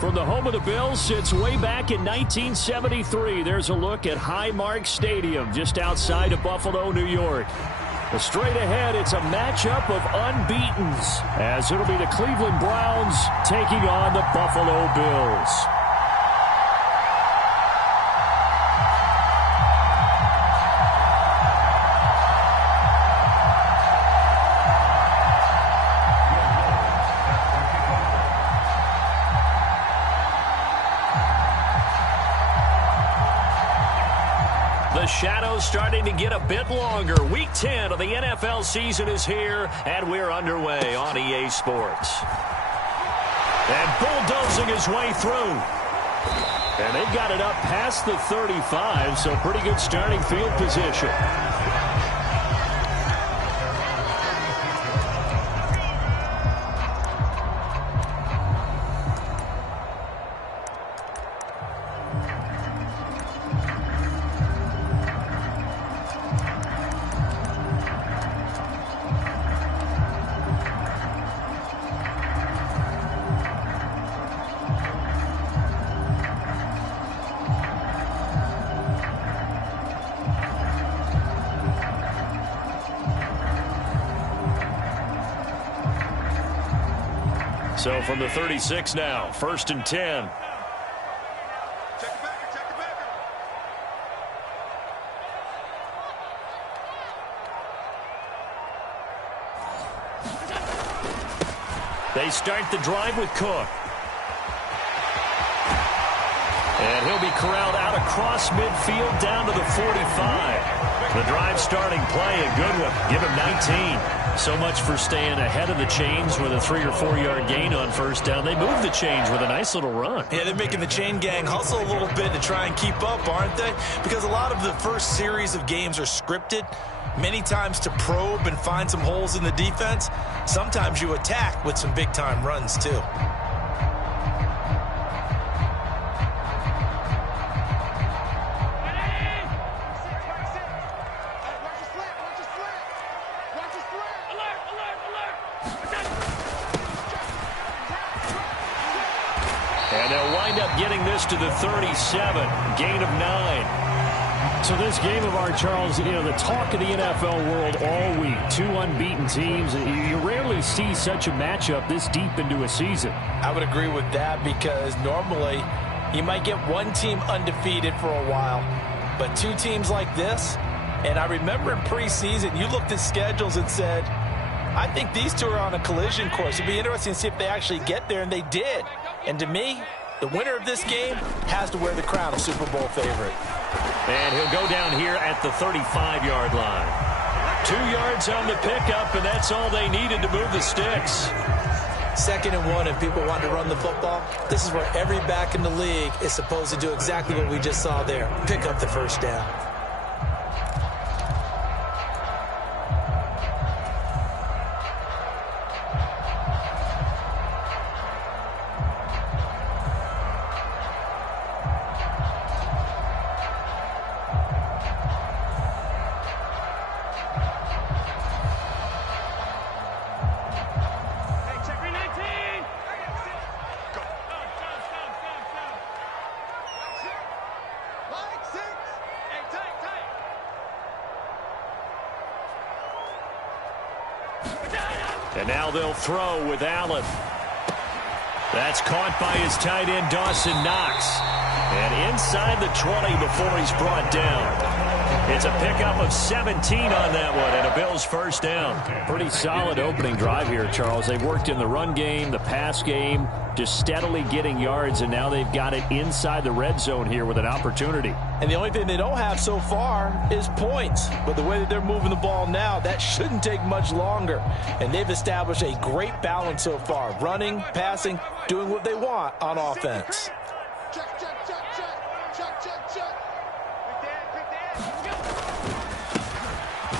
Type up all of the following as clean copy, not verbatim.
From the home of the Bills since way back in 1973, there's a look at Highmark Stadium just outside of Buffalo, New York. But straight ahead, it's a matchup of unbeatens, as it'll be the Cleveland Browns taking on the Buffalo Bills. The shadow's starting to get a bit longer. Week 10 of the NFL season is here, and we're underway on EA Sports. And bulldozing his way through. And they've got it up past the 35, so pretty good starting field position. So from the 36 now, 1st and 10. They start the drive with Cook. And he'll be corralled out across midfield down to the 45. The drive starting play, a good one. Give him 19. So much for staying ahead of the chains with a 3 or 4 yard gain on first down. They move the chains with a nice little run. Yeah, they're making the chain gang hustle a little bit to try and keep up, aren't they? Because a lot of the first series of games are scripted, many times to probe and find some holes in the defense. Sometimes you attack with some big-time runs, too. And they'll wind up getting this to the 37, gain of 9. So this game of ours, Charles, you know, the talk of the NFL world all week, 2 unbeaten teams. You rarely see such a matchup this deep into a season. I would agree with that because normally you might get one team undefeated for a while, but 2 teams like this, and I remember in preseason you looked at schedules and said, I think these 2 are on a collision course. It'd be interesting to see if they actually get there, and they did. And to me, the winner of this game has to wear the crown of Super Bowl favorite. And he'll go down here at the 35-yard line. 2 yards on the pickup, and that's all they needed to move the sticks. 2nd and 1, and people want to run the football. This is where every back in the league is supposed to do exactly what we just saw there. Pick up the first down. And now they'll throw with Allen. That's caught by his tight end, Dawson Knox. And inside the 20 before he's brought down. It's a pickup of 17 on that one, and a Bills first down. Pretty solid opening drive here, Charles. They've worked in the run game, the pass game, just steadily getting yards, and now they've got it inside the red zone here with an opportunity. And the only thing they don't have so far is points. But the way that they're moving the ball now, that shouldn't take much longer. And they've established a great balance so far. Running, passing, doing what they want on offense.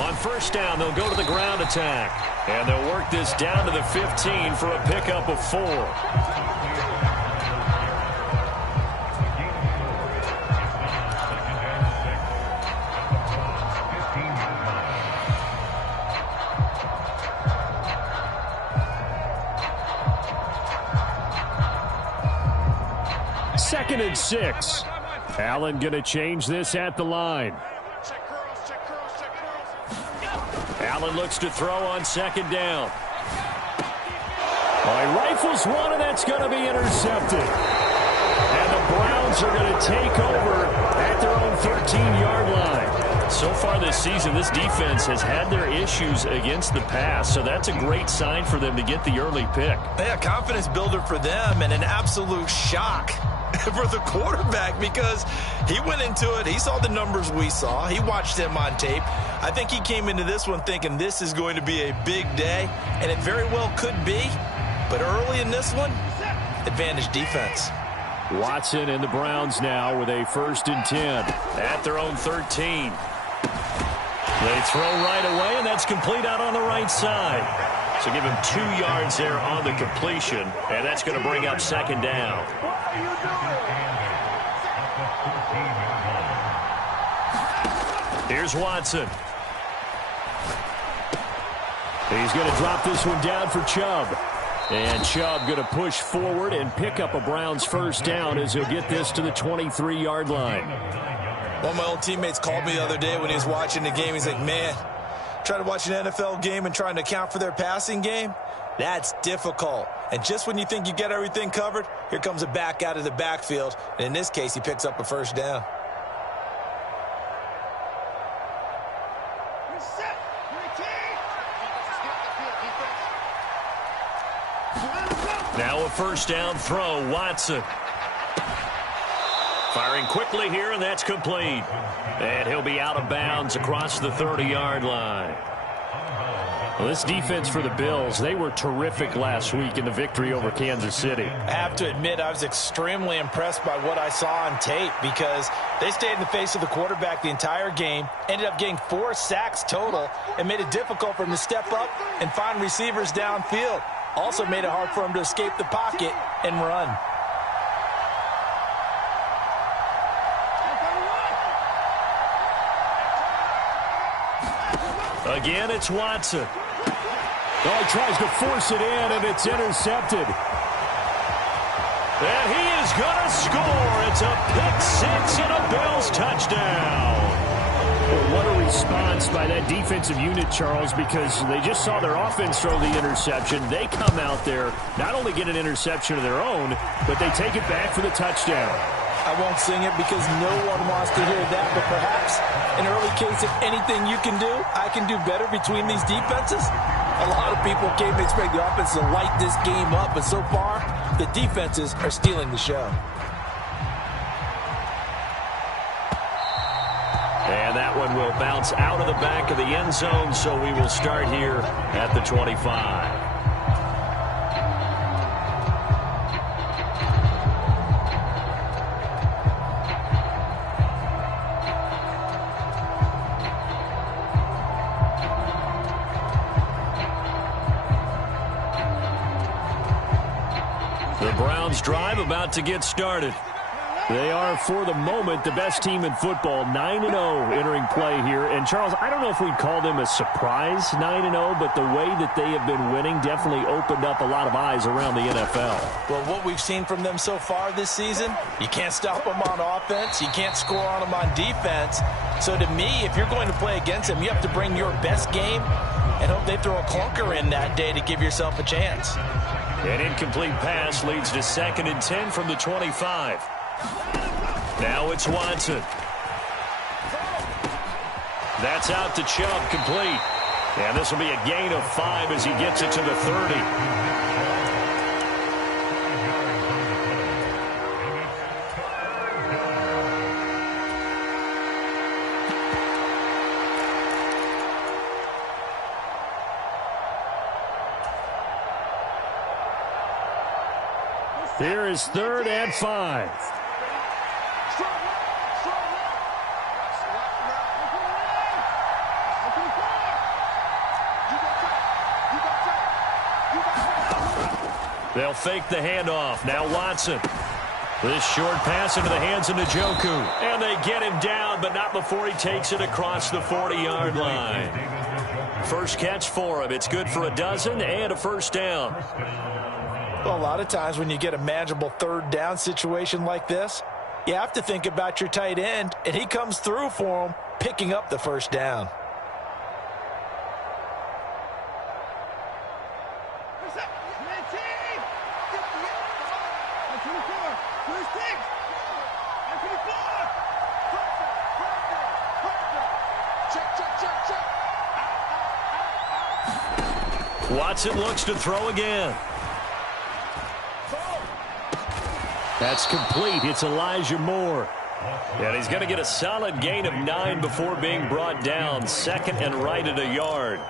On first down, they'll go to the ground attack. And they'll work this down to the 15 for a pickup of 4. 2nd and 6. Allen going to change this at the line. Allen looks to throw on 2nd down. He rifles one, and that's going to be intercepted. And the Browns are going to take over at their own 13-yard line. So far this season, this defense has had their issues against the pass, so that's a great sign for them to get the early pick. Yeah, confidence builder for them and an absolute shock for the quarterback because he went into it. He saw the numbers we saw. He watched him on tape. I think he came into this one thinking this is going to be a big day, and it very well could be. But early in this one, advantage defense. Watson and the Browns now with a 1st and 10. At their own 13. They throw right away, and that's complete out on the right side. So give him 2 yards there on the completion, and that's going to bring up 2nd down. Here's Watson. He's going to drop this one down for Chubb. And Chubb going to push forward and pick up a Browns 1st down as he'll get this to the 23-yard line. One of my old teammates called me the other day when he was watching the game. He's like, man, trying to watch an NFL game and trying to account for their passing game, that's difficult. And just when you think you get everything covered, here comes a back out of the backfield. And in this case, he picks up a 1st down. Now a 1st down throw, Watson. Firing quickly here, and that's complete. And he'll be out of bounds across the 30-yard line. Well, this defense for the Bills, they were terrific last week in the victory over Kansas City. I have to admit, I was extremely impressed by what I saw on tape because they stayed in the face of the quarterback the entire game, ended up getting 4 sacks total, and made it difficult for him to step up and find receivers downfield. Also made it hard for him to escape the pocket and run. Again, it's Watson. Oh, he tries to force it in, and it's intercepted. And he is going to score. It's a pick-6 and a Bills touchdown. Well, what a response by that defensive unit, Charles, because they just saw their offense throw the interception. They come out there, not only get an interception of their own, but they take it back for the touchdown. I won't sing it because no one wants to hear that, but perhaps in early case, if anything you can do, I can do better between these defenses. A lot of people came to expect the offense to light this game up, but so far, the defenses are stealing the show. And that one will bounce out of the back of the end zone, so we will start here at the 25. The Browns drive about to get started. They are, for the moment, the best team in football, 9-0 entering play here. And, Charles, I don't know if we'd call them a surprise 9-0, but the way that they have been winning definitely opened up a lot of eyes around the NFL. Well, what we've seen from them so far this season, you can't stop them on offense. You can't score on them on defense. So, to me, if you're going to play against them, you have to bring your best game and hope they throw a clunker in that day to give yourself a chance. An incomplete pass leads to 2nd and 10 from the 25. Now it's Watson. That's out to Chubb, complete. And this will be a gain of 5 as he gets it to the 30. Here is 3rd and 5. They'll fake the handoff. Now Watson. This short pass into the hands of Njoku. And they get him down, but not before he takes it across the 40-yard line. First catch for him. It's good for a dozen and a 1st down. Well, a lot of times when you get a manageable third down situation like this, you have to think about your tight end, and he comes through for him, picking up the first down. Watson looks to throw again. That's complete. It's Elijah Moore. And he's going to get a solid gain of 9 before being brought down. Second and right at a yard.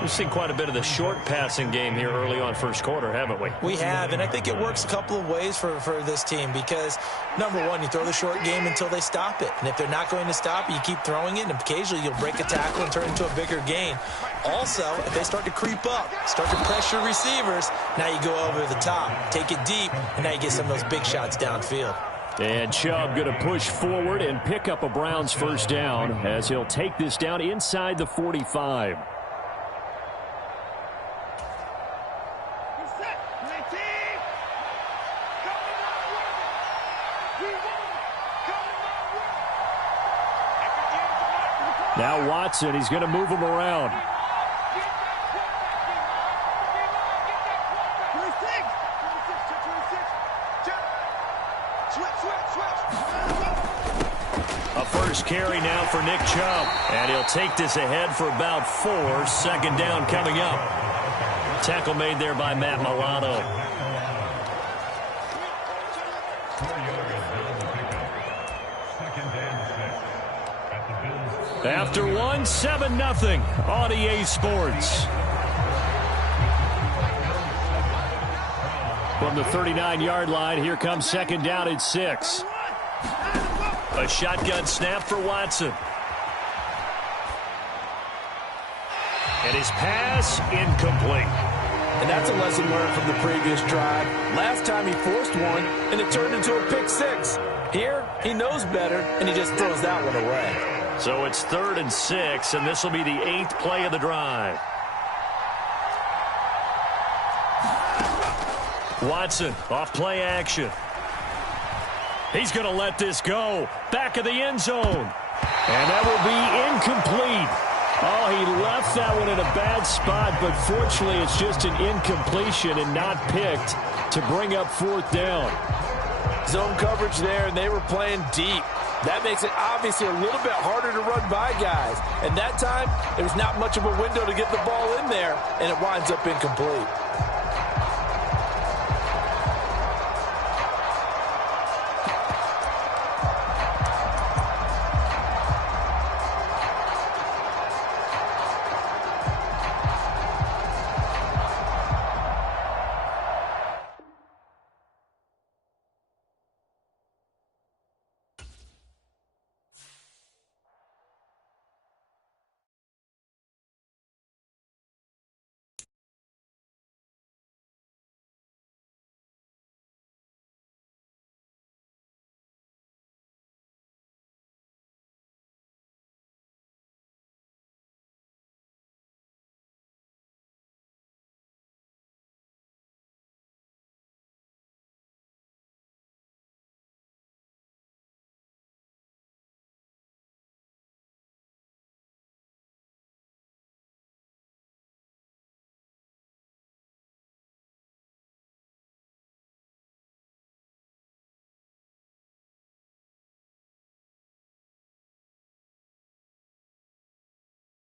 We've seen quite a bit of the short passing game here early on first quarter, haven't we? We have, and I think it works a couple of ways for this team because, number one, you throw the short game until they stop it. And if they're not going to stop it, you keep throwing it, and occasionally you'll break a tackle and turn it into a bigger gain. Also, if they start to creep up, start to pressure receivers, now you go over the top, take it deep, and now you get some of those big shots downfield. And Chubb going to push forward and pick up a Browns first down as he'll take this down inside the 45. Now Watson, he's going to move him around. A first carry now for Nick Chubb. And he'll take this ahead for about 4. Second down coming up. Tackle made there by Matt Milano. After one, 7-0 on EA Sports. From the 39-yard line, here comes second down at 6. A shotgun snap for Watson. And his pass incomplete. And that's a lesson learned from the previous drive. Last time he forced one, and it turned into a pick 6. Here, he knows better, and he just throws that one away. So it's 3rd and 6, and this will be the 8th play of the drive. Watson off play action. He's going to let this go. Back of the end zone. And that will be incomplete. Oh, he left that one in a bad spot, but fortunately it's just an incompletion and not picked to bring up 4th down. Zone coverage there, and they were playing deep. That makes it obviously a little bit harder to run by guys. And that time, there's not much of a window to get the ball in there, and it winds up incomplete.